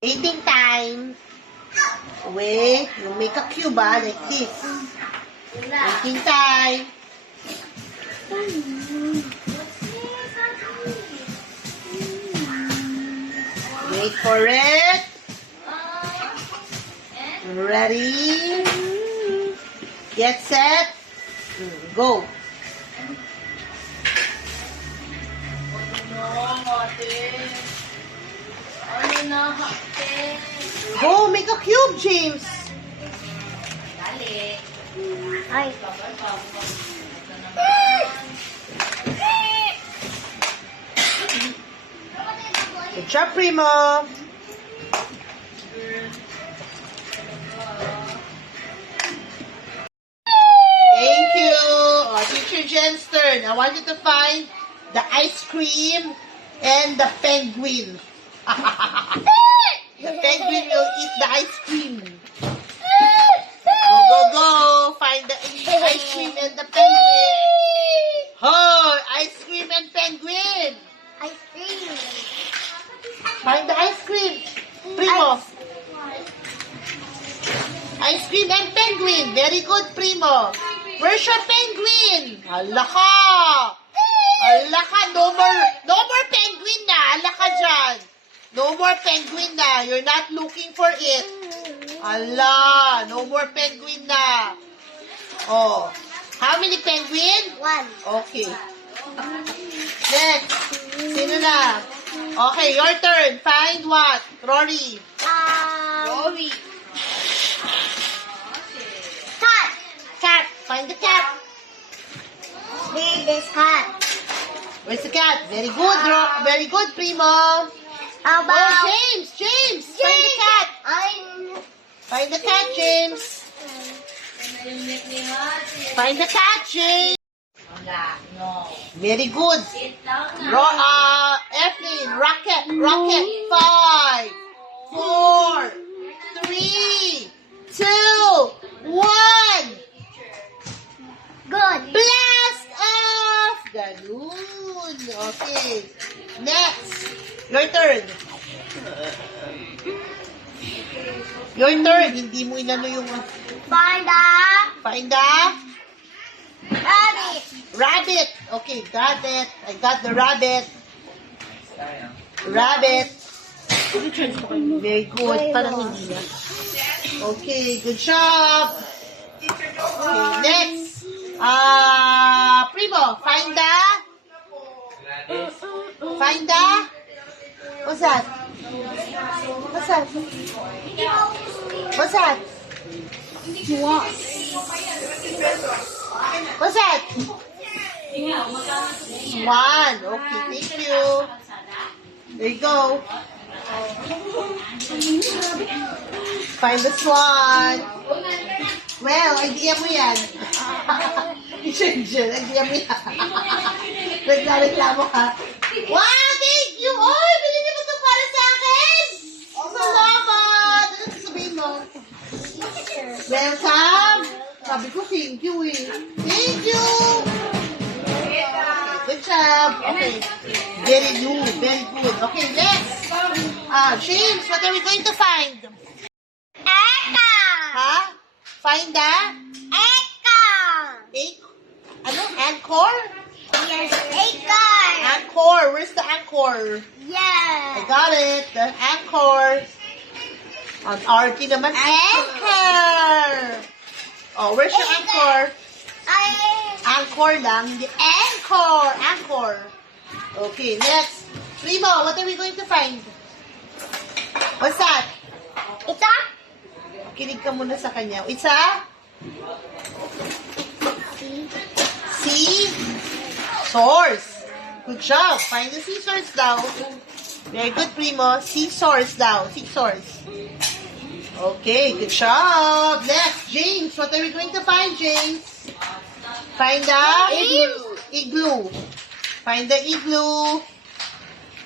Eating time. Wait, you make a cube like this. Eating time. Wait for it. Ready? Get set. Go. Go, make a cube, James. Dali. Ay. Good job, Primo. Thank you. Oh, Teacher Jen's turn. I want you to find the ice cream and the penguin. The penguin will eat the ice cream. Go, go, go. Find the ice cream and the penguin. Oh, ice cream and penguin. Ice cream. Find the ice cream. Primo. Ice cream and penguin. Very good, Primo. Where's your penguin? Hala ka. Hala ka. No more penguin na. Hala ka dyan. No more penguin na. You're not looking for it. Hala. No more penguin na. Oh. How many penguin? 1. Okay. Next. Sino na? Okay, your turn. Find what? Rory. Rory. Cat. Cat. Find the cat. Where this cat? Where's the cat? Very good, very good, Primo. How about? Oh, James. Find the cat. Find the cat, James. Find the cat, James. Very good. Airplane, rocket. 5, 4, 3, 2, 1. Good. Blast off! Ganun. Okay. Next. Your turn. Your turn. Hindi mo inano yung... Find Find rabbit. rabbit. Okay, got it. I got the rabbit. Rabbit. Very good. Parang hindi na. Okay, good job. Okay, next. Primo, find the... What's that? What's that? What's that? What's that? Swan. Okay, thank you. There you go. Find the swan. Well, idea mo yan. Idea mo yan. Naglareklamo ka. Wow, thank you! Oy, binili mo ito para sa akin! Salamat! Ano sasabihin mo? Welcome! Sabi ko, thank you eh. Thank you! Good job. Okay. Very good. Okay, next. James, what are we going to find? Eka. Huh? Find the... Eka. Ano? Anchor? Yes, Eka. Anchor. Where's the anchor? I Yeah. got it. The anchor. Ang arty naman. Anchor! Oh, where's your anchor? Anchor lang. The anchor. Okay, next. Primo, what are we going to find? What's that? Ita? Kinig ka muna sa kanya. It's a? Sea? Source. Good job. Find the sea source daw. Very good, Primo. Sea source daw. Sea source. Okay, good job. Next, James. What are we going to find, James? Find the igloo. Find the igloo.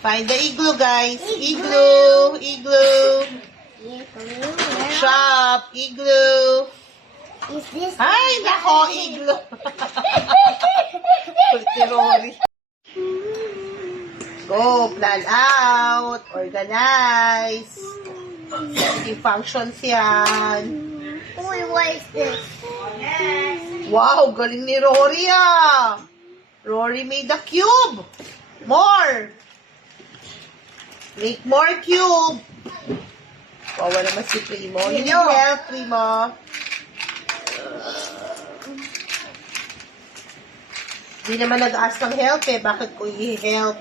Find the igloo, guys. Igloo. Good job. Igloo. Is this? Ay, nako, igloo. Rory. Go, plan out. Organize. Multi-functions yan. Uy, what is this? Wow, galing ni Rory ah. Rory made a cube. More. Make more cube. Wow, wala naman si Primo. You need help, Primo. Hindi naman nag-ask ng help eh. Bakit ko i-help?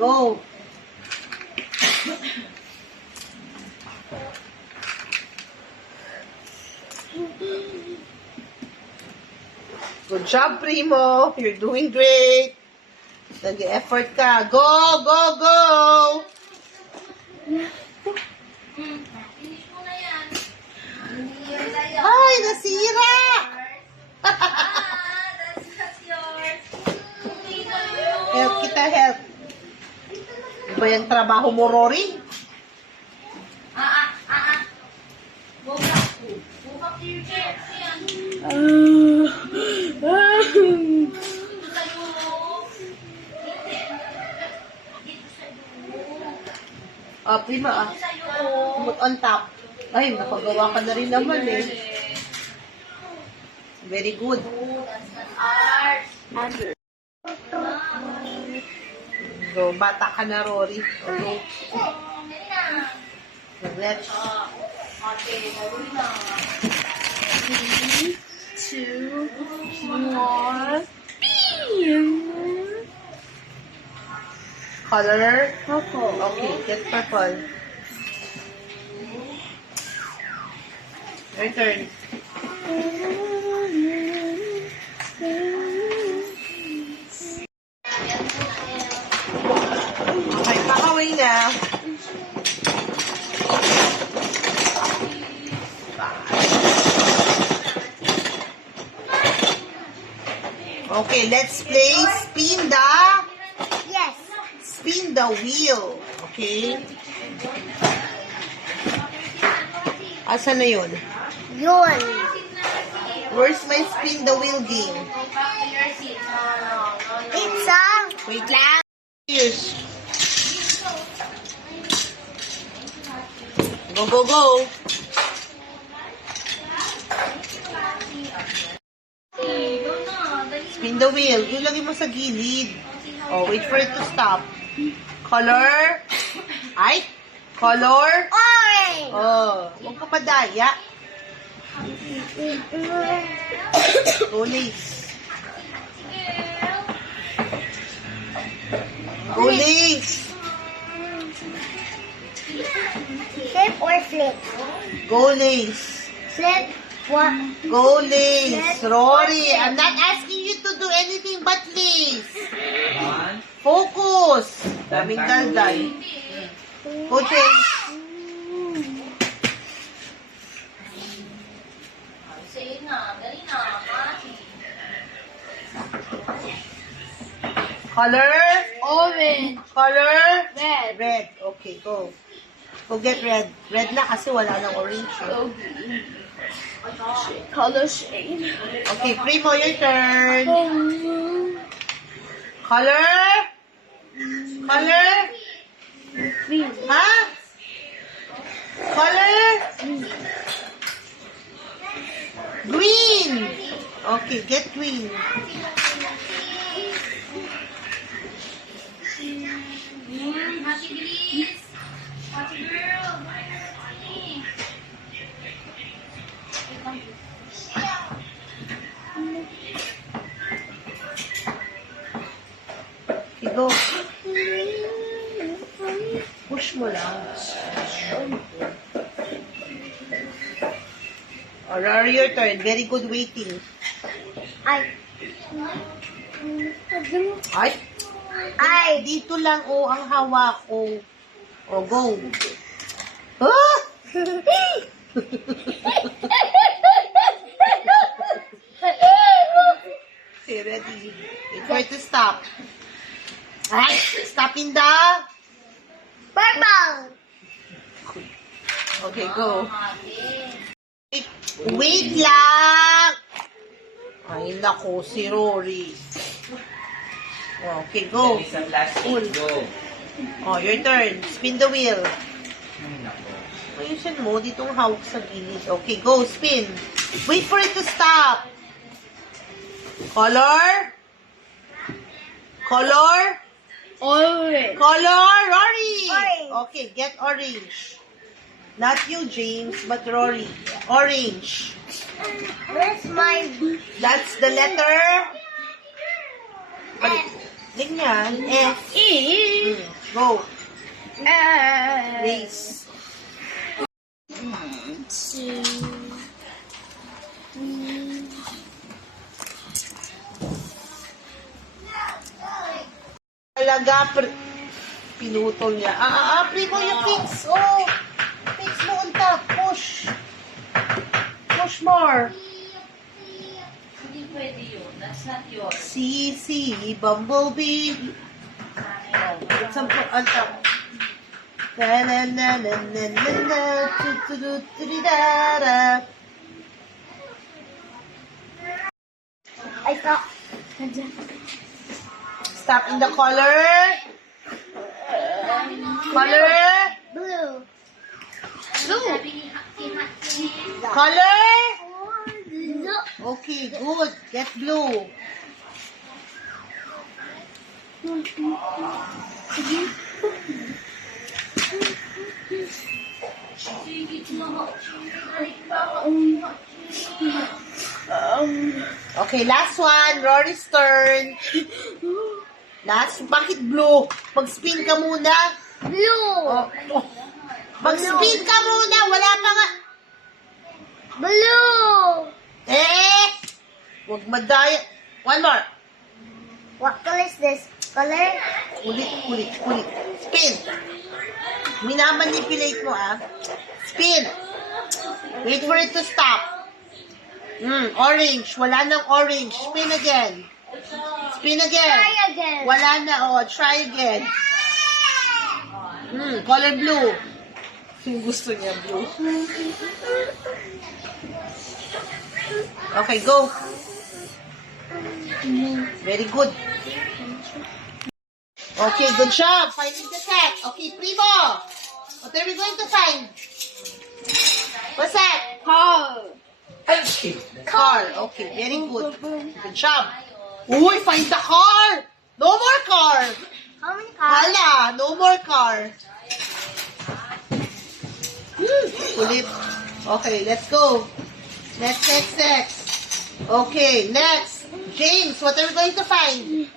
Go. Good job, Primo. You're doing great. Nag-effort ka. Go, go, go! Ay, nasira! Help kita, help. Iba yung trabaho mo, Rory? Go back to your chair. Ayan. Dito sa'yo. Dito sa'yo. Prima, Dito sa'yo. put on top. Ay, nakagawa ka na rin naman eh. Very good. Art. Go, bata ka na, Rory. Go. Let's. Okay, gawin na. 2, 1. Color. Purple. Okay, get purple. Your turn. Okay, pakaway na. Okay, let's play spin Yes. the wheel. Okay? Asan na yun? Yun. Where's my spin the wheel game? It's a Wait lang. Cheers. Go, go, go. Spin the wheel. Ilagay mo sa gilid. Oh, wait for it to stop. Color. Ay. Color. orange. Oh, huwag ka padaya. Go, Lace. Go, Lace. Flip or flip? Go, Lace. Flip. What? Go, Lace. Rory, I'm not asking you to do anything but Lace. Focus. Daming dalday. Go, James. Sige na, dali na. Color. Orange. Color. Red. Red. Okay, go. Go get red. Red na kasi wala nang orange. Eh. Color shade. Okay, Primo, your turn. Color. Color. Green. Ha? Color. Green. Okay, get green. Happy Grease. Happy girl. Okay, go. Push mo lang. Or your turn. Very good waiting. Ay. Ay. Ay. Dito lang, oh, ang hawak ko. Oh, go. Ah! Okay, ready. Wait for it to stop. Ay, stop in the... Purple. Okay, go. Wait lang! Ay, naku, si Rory. Okay, go. Isang last Cool. go. Oh, your turn. Spin the wheel. Ay, nako. Ayusin mo, ditong hawak sa gilid. Okay, go, spin. Wait for it to stop. Color. Color. Orange. Color, Rory. Orange. Okay, get orange. Not you, James, but Rory. Orange. Where's my... That's the letter. Balik. Ganyan. F. E? Go. S. Race. Two. Talaga, pinutol niya. Primo, you fix. Oh, fix mo unta. Push. Push more. Hindi pwede yun. That's not yours. C, Bumblebee. Sampo, unta. Na-na-na-na-na-na-na, tu-tu-tu-tu-di-da-da. I thought... Stop in the color. Color. Blue. Sabi ni Haki. Color. Blue. Okay, good. Get blue. Sige, tumahok. Balik pa ako. Okay, last one. Rory's turn. Bakit blue? Mag-spin ka muna. Blue. Oh. Mag-spin ka muna. Wala pa nga. Blue. Huwag madaya. One more. What color is this? Color? Ulit. Spin. Minamanipulate mo, Spin. Wait for it to stop. Orange. Wala nang orange. Spin again. Spin again. Try again. Wala na. Try again. Color blue. Yung gusto niya, blue. Okay, go. Very good. Okay, good job. Finding the set. Okay, Primo. What are we going to find? What's that? Car. Car. Okay, very good. Good job. Uy, find the car. No more car. How many cars? Hala, no more car. Ulit. Okay, let's go. Next. Okay, next. James, what are we going to find?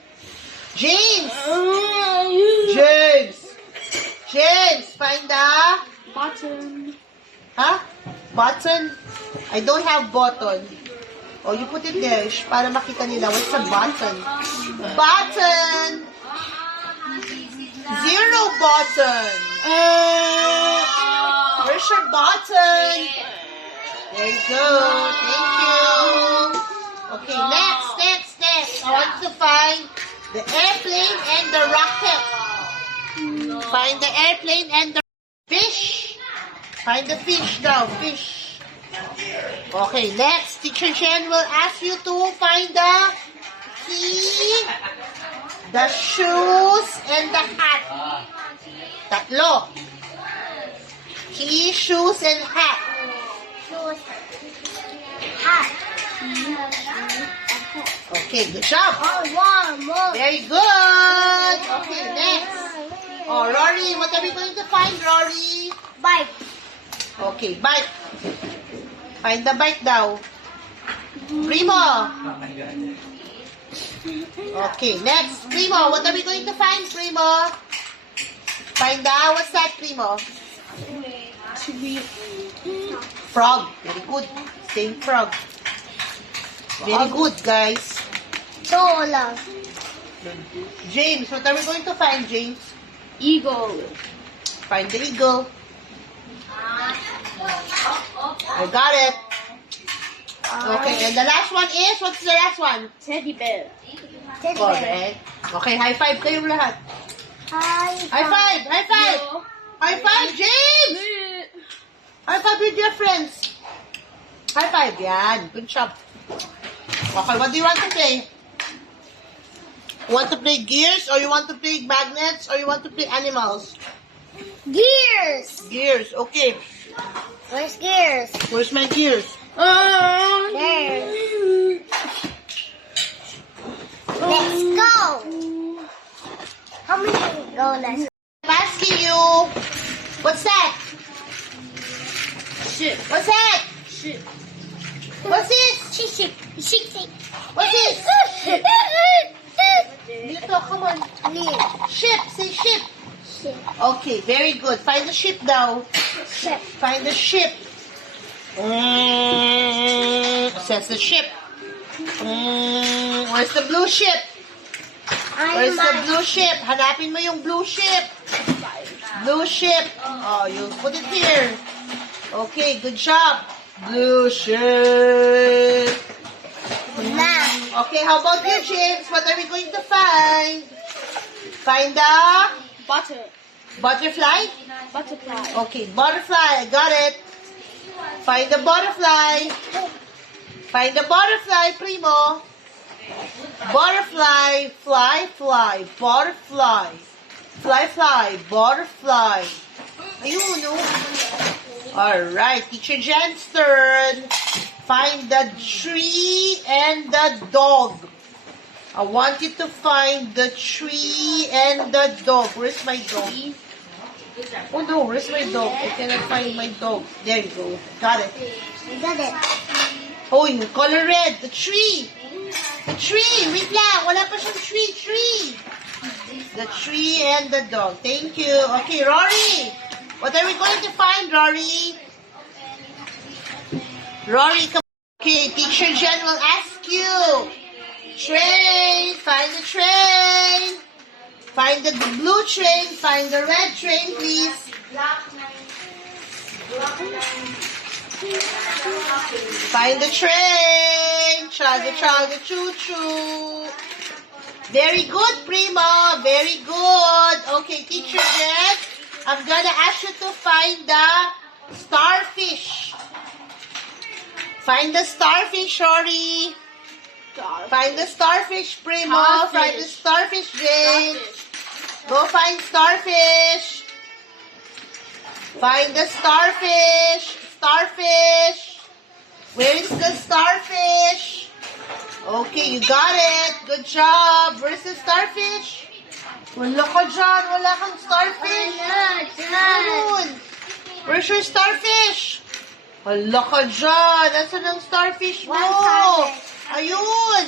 James, find the... Button. Huh? Button? I don't have button. Oh, you put it there para makita nila. What's a button? Button! Zero button! Where's your button? There you go. Thank you. Okay, next. I want to find the airplane and the rocket. Find the airplane and the fish. Find the fish now. Fish. Okay, next. Teacher Chen will ask you to find the key, the shoes, and the hat. Tatlo. Key, shoes, and hat. Shoes. Hat. Okay, good job. One more. Very good. Okay, next. Oh, Rory, what are we going to find, Rory? Bike. Okay, bike. Find the bike daw. Primo. Okay, next. Primo, what are we going to find, Primo? Find the, what's that, Primo? Frog. Very good. Same frog. Very good, guys. Dollar. James, what are we going to find, James? Eagle. Find the eagle. I got it. Okay, and the last one is, what's the last one? Teddy bear. Teddy bear. Correct. Okay, high five kayong lahat. High High five! High five! High five, James! High five with your friends. High five. Yan. Good job. Okay, what do you want to play? You want to play gears, or you want to play magnets, or you want to play animals? Gears. Gears. Okay. Where's gears? Where's my gears? There. Let's go. How many go? Let's I'm asking you. What's that? ship. What's that? Ship. What's this? Ship. Ship. What's this? Dito, come on. Ship. Say ship. Ship. Okay, very good. Find the ship now. Ship. Find the ship. Says the ship. Where's the blue ship? Where's the blue ship? Hanapin mo yung blue ship. Blue ship. Oh, you put it here. Okay, good job. Blue ship. Nah. Okay, how about you, James? What are we going to find? Find the butterfly? Butterfly. Okay, butterfly. I got it. Find the butterfly. Find the butterfly, Primo. Butterfly, fly, fly, butterfly. Fly, fly, butterfly. Ayun, no? Alright, Teacher Jen's turn. Find the tree and the dog. I want you to find the tree and the dog. Where's my dog? Oh no, where's my dog? I cannot find my dog. There you go. Got it. Got it. Oh, yung color red. The tree. The tree. Wait lang. Wala pa siyang tree. Tree. The tree and the dog. Thank you. Okay, Rory. What are we going to find, Rory? Rory, come. Okay, Teacher Jen will ask you. Train. Find the train. Find the blue train. Find the red train, please. Find the train. Chaga, chaga, choo, choo. Very good, Primo. Very good. Okay, Teacher Jen, I'm gonna ask you to find the starfish. Find the starfish, Rory. Find the starfish, Primo. Starfish. Find the starfish, Jane. Go find starfish. Find the starfish. Starfish. Where is the starfish? Okay, you got it. Good job. Where's the starfish? Wala ka dyan. Wala kang starfish. Ayun. Where's your starfish? Wala ka dyan. Nasaan ang starfish mo? Ayun.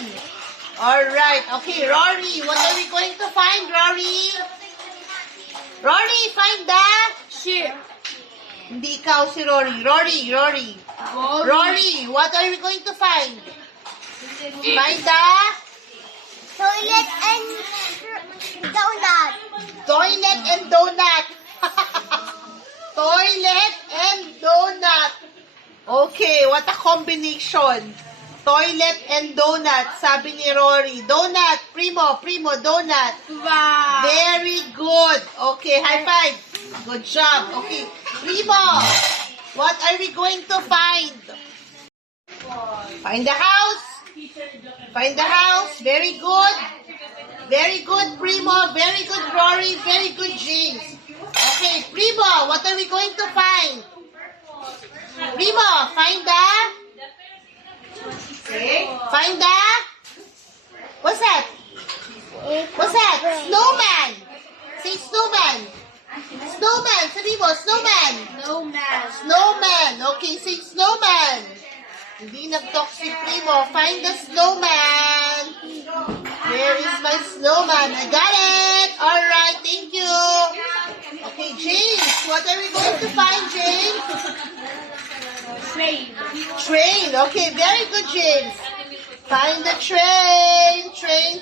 Alright. Okay, Rory. What are we going to find, Rory? Rory, find the Ship. Hindi ikaw si Rory. Rory. Rory, what are we going to find? Find the Toilet and donut. toilet and donut. Toilet and donut. Okay, what a combination. Toilet and donut, sabi ni Rory. Donut, Primo, donut. Wow. Very good. Okay, high five. Good job. Okay, Primo, what are we going to find? Find the house. Find the house. Very good. Very good, Primo. Very good, Rory. Very good, James. Okay, Primo, what are we going to find? Primo, find the... Find the... What's that? What's that? Snowman. Say snowman. Snowman. Sabi mo, snowman. Snowman. Okay, say snowman. Hindi nag-talk si Primo. Find the snowman. Where is my snowman? I got it. Alright, thank you. Okay, James. What are we going to find, James? Train. Okay, very good, James. Find the train. Train.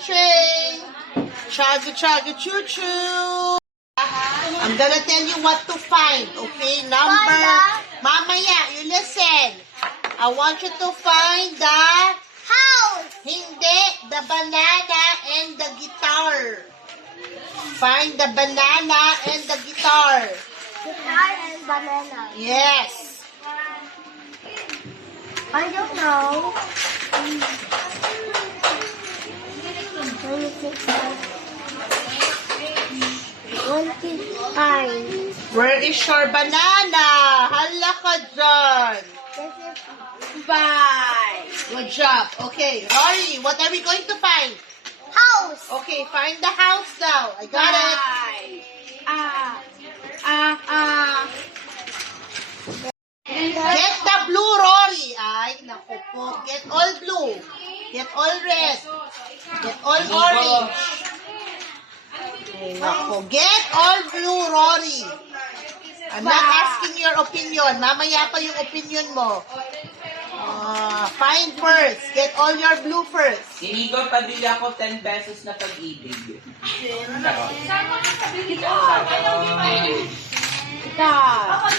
Chaga, chaga, choo, choo. I'm gonna tell you what to find, okay? Number... Mamaya, you listen. I want you to find the... House. Hindi, the banana and the guitar. Find the banana and the guitar. Guitar and banana. Yes. I don't know. One, two, five. Where is your banana? Hala ka dyan. This is Bye. Good job. Okay, Rory, what are we going to find? house. Okay, find the house now. I got it. Bye. Get the blue, Rory. Ay, naku po. Get all blue. Get all red. Get all orange. Ay, naku. Get all blue, Rory. I'm not asking your opinion. Mamaya pa yung opinion mo. Find first. Get all your blue first. Inigo, pabili ako 10 pesos na pag-ibig. Ikaw.